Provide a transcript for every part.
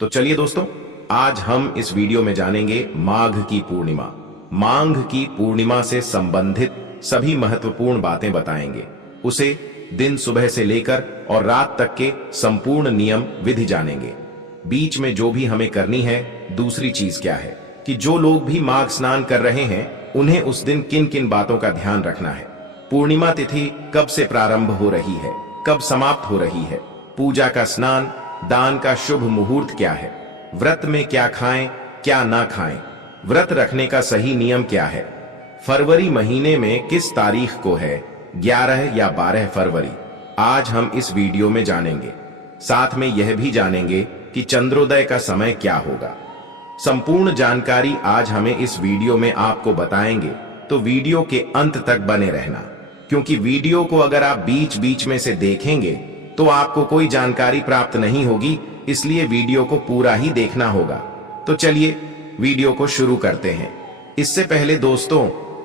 तो चलिए दोस्तों, आज हम इस वीडियो में जानेंगे माघ की पूर्णिमा। माघ की पूर्णिमा से संबंधित सभी महत्वपूर्ण बातें बताएंगे। उसे दिन सुबह से लेकर और रात तक के संपूर्ण नियम विधि जानेंगे। बीच में जो भी हमें करनी है, दूसरी चीज क्या है कि जो लोग भी माघ स्नान कर रहे हैं उन्हें उस दिन किन किन बातों का ध्यान रखना है। पूर्णिमा तिथि कब से प्रारंभ हो रही है, कब समाप्त हो रही है, पूजा का स्नान, दान का शुभ मुहूर्त क्या है, व्रत में क्या खाएं क्या ना खाएं, व्रत रखने का सही नियम क्या है, फरवरी महीने में किस तारीख को है, 11 या 12 फरवरी, आज हम इस वीडियो में जानेंगे। साथ में यह भी जानेंगे कि चंद्रोदय का समय क्या होगा। संपूर्ण जानकारी आज हमें इस वीडियो में आपको बताएंगे, तो वीडियो के अंत तक बने रहना, क्योंकि वीडियो को अगर आप बीच बीच में से देखेंगे तो आपको कोई जानकारी प्राप्त नहीं होगी, इसलिए वीडियो को पूरा ही देखना होगा। तो चलिए वीडियो को शुरू करते हैं। इससे पहले दोस्तों,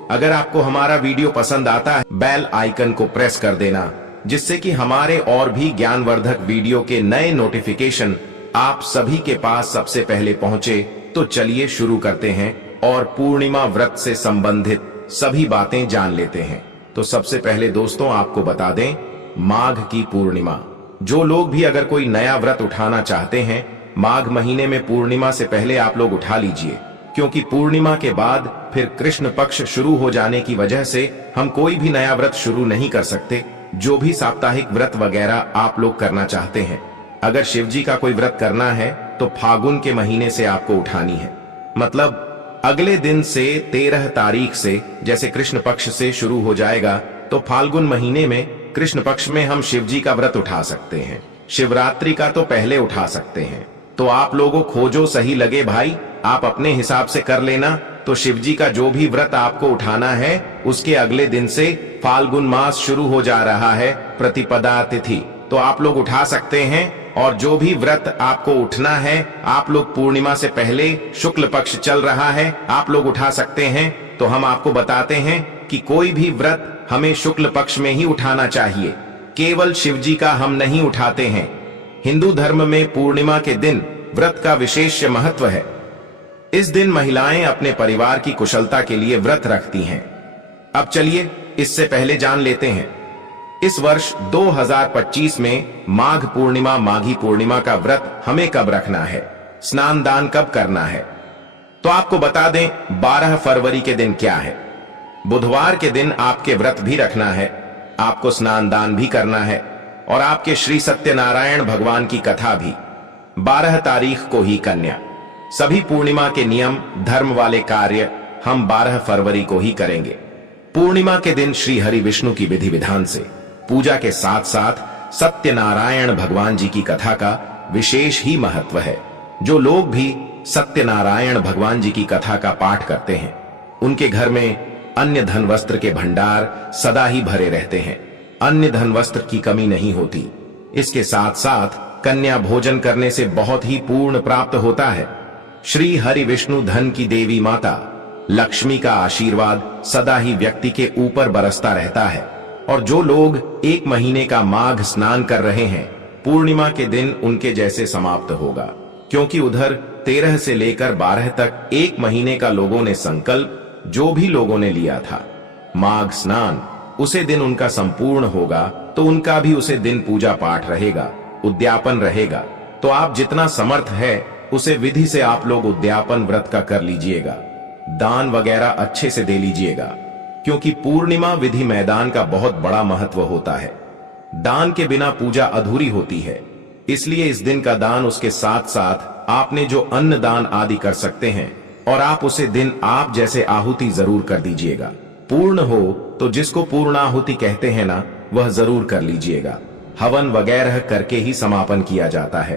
अगर आपको हमारा वीडियो पसंद आता है, बेल आइकन को प्रेस कर देना, जिससे कि हमारे और भी ज्ञानवर्धक वीडियो के नए नोटिफिकेशन आप सभी के पास सबसे पहले पहुंचे। तो चलिए शुरू करते हैं और पूर्णिमा व्रत से संबंधित सभी बातें जान लेते हैं। तो सबसे पहले दोस्तों आपको बता दें, माघ की पूर्णिमा। जो लोग भी अगर कोई नया व्रत उठाना चाहते हैं, माघ महीने में पूर्णिमा से पहले आप लोग उठा लीजिए, क्योंकि पूर्णिमा के बाद फिर कृष्ण पक्ष शुरू हो जाने की वजह से हम कोई भी नया व्रत शुरू नहीं कर सकते। जो भी साप्ताहिक व्रत वगैरह आप लोग करना चाहते हैं, अगर शिव जी का कोई व्रत करना है तो फागुन के महीने से आपको उठानी है। मतलब अगले दिन से 13 तारीख से, जैसे कृष्ण पक्ष से शुरू हो जाएगा, तो फाल्गुन महीने में कृष्ण पक्ष में हम शिव जी का व्रत उठा सकते हैं। शिवरात्रि का तो पहले उठा सकते हैं। तो आप लोगों को जो सही लगे भाई, आप अपने हिसाब से कर लेना। तो शिव जी का जो भी व्रत आपको उठाना है, उसके अगले दिन से फाल्गुन मास शुरू हो जा रहा है, प्रतिपदा तिथि, तो आप लोग उठा सकते हैं। और जो भी व्रत आपको उठना है, आप लोग पूर्णिमा से पहले, शुक्ल पक्ष चल रहा है, आप लोग उठा सकते हैं। तो हम आपको बताते हैं कि कोई भी व्रत हमें शुक्ल पक्ष में ही उठाना चाहिए, केवल शिव जी का हम नहीं उठाते हैं। हिंदू धर्म में पूर्णिमा के दिन व्रत का विशेष महत्व है। इस दिन महिलाएं अपने परिवार की कुशलता के लिए व्रत रखती हैं। अब चलिए इससे पहले जान लेते हैं, इस वर्ष 2025 में माघ पूर्णिमा, माघी पूर्णिमा का व्रत हमें कब रखना है, स्नान दान कब करना है। तो आपको बता दें, 12 फरवरी के दिन क्या है। बुधवार के दिन आपके व्रत भी रखना है, आपको स्नान दान भी करना है, और आपके श्री सत्यनारायण भगवान की कथा भी। 12 तारीख को ही कन्या। सभी पूर्णिमा के नियम, धर्म वाले कार्य हम 12 फरवरी को ही करेंगे। पूर्णिमा के दिन श्री हरि विष्णु की विधि विधान से पूजा के साथ साथ सत्यनारायण भगवान जी की कथा का विशेष ही महत्व है। जो लोग भी सत्यनारायण भगवान जी की कथा का पाठ करते हैं, उनके घर में अन्य धन वस्त्र के भंडार सदा ही भरे रहते हैं, अन्य धन वस्त्र की कमी नहीं होती। इसके साथ साथ कन्या भोजन करने से बहुत ही पूर्ण प्राप्त होता है। श्री हरि विष्णु धन की देवी माता लक्ष्मी का आशीर्वाद सदा ही व्यक्ति के ऊपर बरसता रहता है। और जो लोग 1 महीने का माघ स्नान कर रहे हैं, पूर्णिमा के दिन उनके जैसे समाप्त होगा, क्योंकि उधर 13 से लेकर 12 तक 1 महीने का लोगों ने संकल्प जो भी लोगों ने लिया था, माघ स्नान उसे दिन उनका संपूर्ण होगा, तो उनका भी उसे दिन पूजा पाठ रहेगा, उद्यापन रहेगा। तो आप जितना समर्थ है उसे विधि से आप लोग उद्यापन व्रत का कर लीजिएगा, दान वगैरह अच्छे से दे लीजिएगा, क्योंकि पूर्णिमा विधि मैदान का बहुत बड़ा महत्व होता है। दान के बिना पूजा अधूरी होती है, इसलिए इस दिन का दान, उसके साथ साथ आपने जो अन्न दान आदि कर सकते हैं, और आप उसे दिन आप जैसे आहुति जरूर कर दीजिएगा। पूर्ण हो तो जिसको पूर्णाहुति कहते हैं ना, वह जरूर कर लीजिएगा। हवन वगैरह करके ही समापन किया जाता है।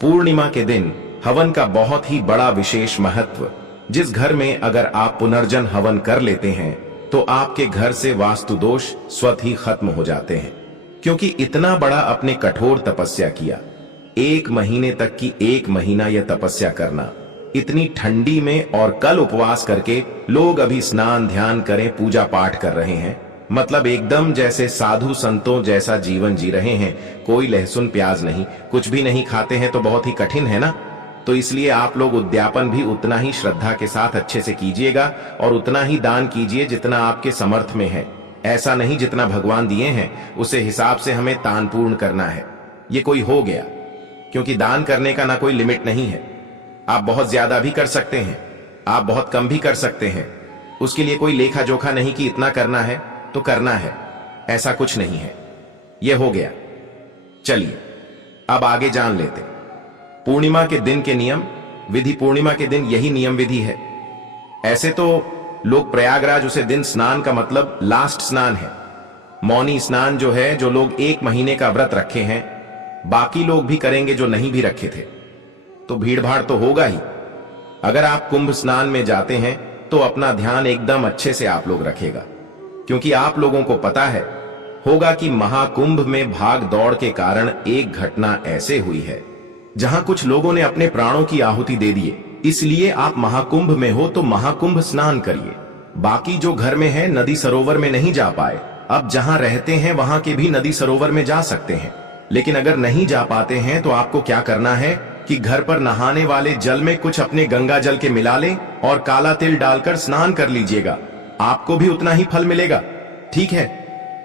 पूर्णिमा के दिन हवन का बहुत ही बड़ा विशेष महत्व। जिस घर में अगर आप पुनर्जन हवन कर लेते हैं, तो आपके घर से वास्तु दोष स्वतः ही खत्म हो जाते हैं, क्योंकि इतना बड़ा अपने कठोर तपस्या किया। 1 महीने तक की 1 महीना यह तपस्या करना, इतनी ठंडी में, और कल उपवास करके लोग अभी स्नान ध्यान करें, पूजा पाठ कर रहे हैं, मतलब एकदम जैसे साधु संतों जैसा जीवन जी रहे हैं। कोई लहसुन प्याज नहीं, कुछ भी नहीं खाते हैं, तो बहुत ही कठिन है ना। तो इसलिए आप लोग उद्यापन भी उतना ही श्रद्धा के साथ अच्छे से कीजिएगा और उतना ही दान कीजिए जितना आपके समर्थ में है। ऐसा नहीं जितना भगवान दिए हैं उसे हिसाब से हमें दान पूर्ण करना है, ये कोई हो गया। क्योंकि दान करने का ना कोई लिमिट नहीं है। आप बहुत ज्यादा भी कर सकते हैं, आप बहुत कम भी कर सकते हैं। उसके लिए कोई लेखा जोखा नहीं कि इतना करना है तो करना है, ऐसा कुछ नहीं है। यह हो गया। चलिए अब आगे जान लेते पूर्णिमा के दिन के नियम विधि। पूर्णिमा के दिन यही नियम विधि है। ऐसे तो लोग प्रयागराज उसे दिन स्नान का मतलब लास्ट स्नान है। मौनी स्नान जो है, जो लोग 1 महीने का व्रत रखे हैं, बाकी लोग भी करेंगे जो नहीं भी रखे थे। तो भीड़ भाड़ तो होगा ही। अगर आप कुंभ स्नान में जाते हैं तो अपना ध्यान एकदम अच्छे से आप लोग रखेगा, क्योंकि आप लोगों को पता है होगा कि महाकुंभ में भाग दौड़ के कारण एक घटना ऐसे हुई है जहां कुछ लोगों ने अपने प्राणों की आहुति दे दिए। इसलिए आप महाकुंभ में हो तो महाकुंभ स्नान करिए। बाकी जो घर में है नदी सरोवर में नहीं जा पाए, अब जहां रहते हैं वहां के भी नदी सरोवर में जा सकते हैं। लेकिन अगर नहीं जा पाते हैं तो आपको क्या करना है कि घर पर नहाने वाले जल में कुछ अपने गंगा जल के मिला ले और काला तिल डालकर स्नान कर लीजिएगा। आपको भी उतना ही फल मिलेगा। ठीक है,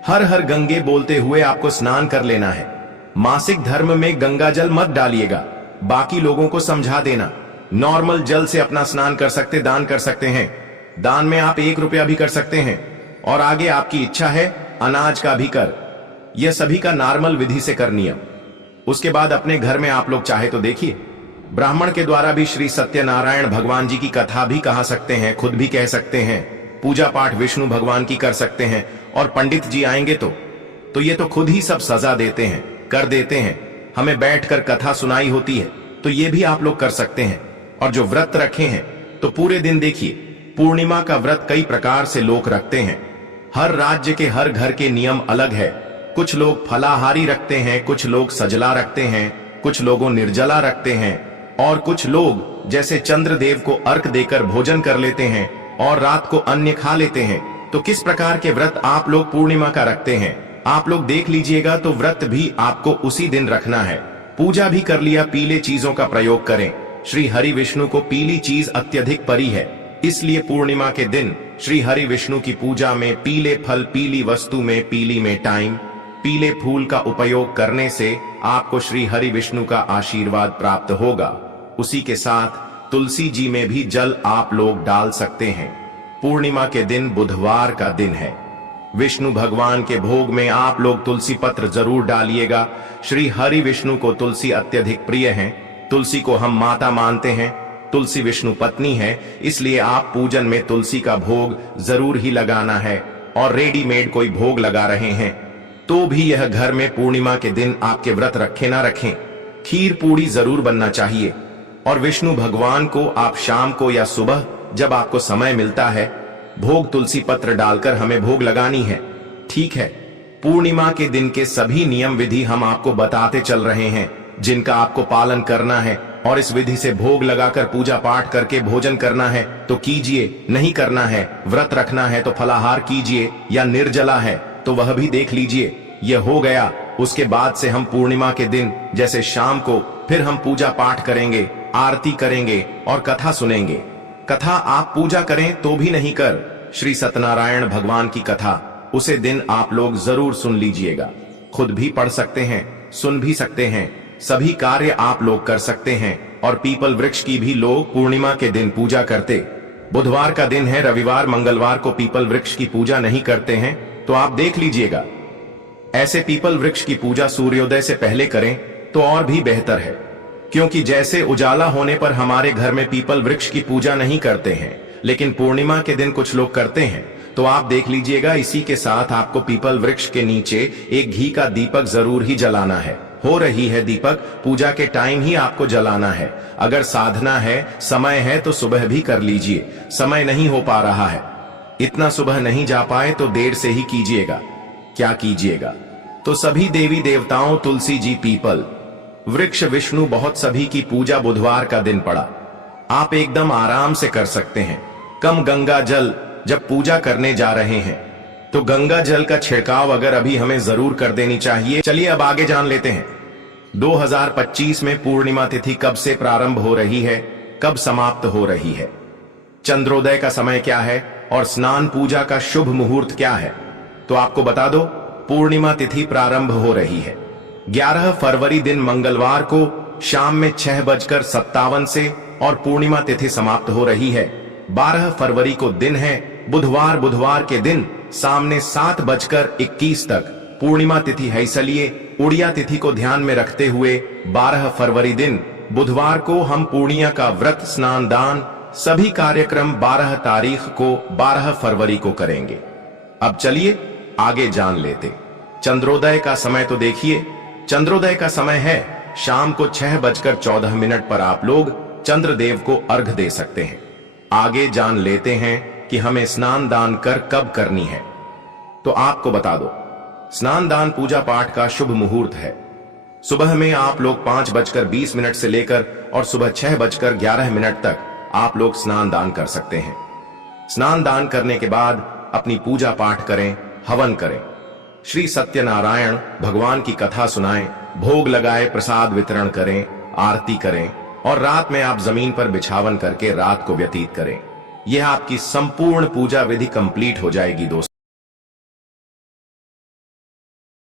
हर हर गंगे बोलते हुए आपको स्नान कर लेना है। मासिक धर्म में गंगा जल मत डालिएगा, बाकी लोगों को समझा देना। नॉर्मल जल से अपना स्नान कर सकते, दान कर सकते हैं। दान में आप 1 रुपया भी कर सकते हैं और आगे आपकी इच्छा है अनाज का भी कर। यह सभी का नॉर्मल विधि से कर नियम। उसके बाद अपने घर में आप लोग चाहे तो देखिए, ब्राह्मण के द्वारा भी श्री सत्यनारायण भगवान जी की कथा भी कहा सकते हैं, खुद भी कह सकते हैं। पूजा पाठ विष्णु भगवान की कर सकते हैं और पंडित जी आएंगे तो ये तो खुद ही सब सजा देते हैं, कर देते हैं। हमें बैठकर कथा सुनाई होती है, तो ये भी आप लोग कर सकते हैं। और जो व्रत रखे हैं तो पूरे दिन देखिए, पूर्णिमा का व्रत कई प्रकार से लोग रखते हैं। हर राज्य के हर घर के नियम अलग है। कुछ लोग फलाहारी रखते हैं, कुछ लोग सजला रखते हैं, कुछ लोगों निर्जला रखते हैं और कुछ लोग जैसे चंद्रदेव को अर्घ देकर भोजन कर लेते हैं और रात को अन्न खा लेते हैं। तो किस प्रकार के व्रत आप लोग पूर्णिमा का रखते हैं आप लोग देख लीजिएगा। तो व्रत भी आपको उसी दिन रखना है। पूजा भी कर लिया, पीले चीजों का प्रयोग करें। श्री हरि विष्णु को पीली चीज अत्यधिक परी है, इसलिए पूर्णिमा के दिन श्री हरि विष्णु की पूजा में पीले फल, पीली वस्तु में, पीली में टाइम, पीले फूल का उपयोग करने से आपको श्री हरि विष्णु का आशीर्वाद प्राप्त होगा। उसी के साथ तुलसी जी में भी जल आप लोग डाल सकते हैं। पूर्णिमा के दिन बुधवार का दिन है। विष्णु भगवान के भोग में आप लोग तुलसी पत्र जरूर डालिएगा। श्री हरि विष्णु को तुलसी अत्यधिक प्रिय है। तुलसी को हम माता मानते हैं। तुलसी विष्णु पत्नी है, इसलिए आप पूजन में तुलसी का भोग जरूर ही लगाना है। और रेडीमेड कोई भोग लगा रहे हैं तो भी यह घर में पूर्णिमा के दिन आपके व्रत रखे ना रखें, खीर पूड़ी जरूर बनना चाहिए। और विष्णु भगवान को आप शाम को या सुबह जब आपको समय मिलता है भोग तुलसी पत्र डालकर हमें भोग लगानी है। ठीक है, पूर्णिमा के दिन के सभी नियम विधि हम आपको बताते चल रहे हैं जिनका आपको पालन करना है। और इस विधि से भोग लगाकर पूजा पाठ करके भोजन करना है तो कीजिए, नहीं करना है व्रत रखना है तो फलाहार कीजिए, या निर्जला है तो वह भी देख लीजिए। यह हो गया। उसके बाद से हम पूर्णिमा के दिन जैसे शाम को फिर हम पूजा पाठ करेंगे, आरती करेंगे और कथा सुनेंगे। कथा आप पूजा करें तो भी नहीं कर, श्री सत्यनारायण भगवान की कथा उसे दिन आप लोग जरूर सुन लीजिएगा। खुद भी पढ़ सकते हैं, सुन भी सकते हैं, सभी कार्य आप लोग कर सकते हैं। और पीपल वृक्ष की भी लोग पूर्णिमा के दिन पूजा करते। बुधवार का दिन है, रविवार मंगलवार को पीपल वृक्ष की पूजा नहीं करते हैं तो आप देख लीजिएगा। ऐसे पीपल वृक्ष की पूजा सूर्योदय से पहले करें तो और भी बेहतर है, क्योंकि जैसे उजाला होने पर हमारे घर में पीपल वृक्ष की पूजा नहीं करते हैं, लेकिन पूर्णिमा के दिन कुछ लोग करते हैं। तो आप देख लीजिएगा। इसी के साथ आपको पीपल वृक्ष के नीचे एक घी का दीपक जरूर ही जलाना है। हो रही है दीपक, पूजा के टाइम ही आपको जलाना है। अगर साधना है, समय है तो सुबह भी कर लीजिए। समय नहीं हो पा रहा है, इतना सुबह नहीं जा पाए तो देर से ही कीजिएगा। क्या कीजिएगा तो सभी देवी देवताओं, तुलसी जी, पीपल वृक्ष, विष्णु, बहुत सभी की पूजा बुधवार का दिन पड़ा। आप एकदम आराम से कर सकते हैं। कम गंगा जल जब पूजा करने जा रहे हैं तो गंगा जल का छिड़काव अगर अभी हमें जरूर कर देनी चाहिए। चलिए अब आगे जान लेते हैं। 2025 में पूर्णिमा तिथि कब से प्रारंभ हो रही है, कब समाप्त हो रही है, चंद्रोदय का समय क्या है और स्नान पूजा का शुभ मुहूर्त क्या है, तो आपको बता दो। पूर्णिमा तिथि प्रारंभ हो रही है 11 फरवरी दिन मंगलवार को शाम में 6:57 से और पूर्णिमा तिथि समाप्त हो रही है 12 फरवरी को दिन है बुधवार के दिन सामने 7:21 तक पूर्णिमा तिथि है। इसलिए उड़िया तिथि को ध्यान में रखते हुए 12 फरवरी दिन बुधवार को हम पूर्णिया का व्रत, स्नान, दान सभी कार्यक्रम 12 तारीख को 12 फरवरी को करेंगे। अब चलिए आगे जान लेते। चंद्रोदय का समय तो देखिए, चंद्रोदय का समय है शाम को 6:14 पर आप लोग चंद्रदेव को अर्घ दे सकते हैं। आगे जान लेते हैं कि हमें स्नान दान कर कब करनी है। तो आपको बता दो, स्नान दान पूजा पाठ का शुभ मुहूर्त है सुबह में आप लोग 5:20 से लेकर और सुबह 6:11 तक आप लोग स्नान दान कर सकते हैं। स्नान दान करने के बाद अपनी पूजा पाठ करें, हवन करें, श्री सत्यनारायण भगवान की कथा सुनाएं, भोग लगाए, प्रसाद वितरण करें, आरती करें और रात में आप जमीन पर बिछावन करके रात को व्यतीत करें। यह आपकी संपूर्ण पूजा विधि कंप्लीट हो जाएगी दोस्तों।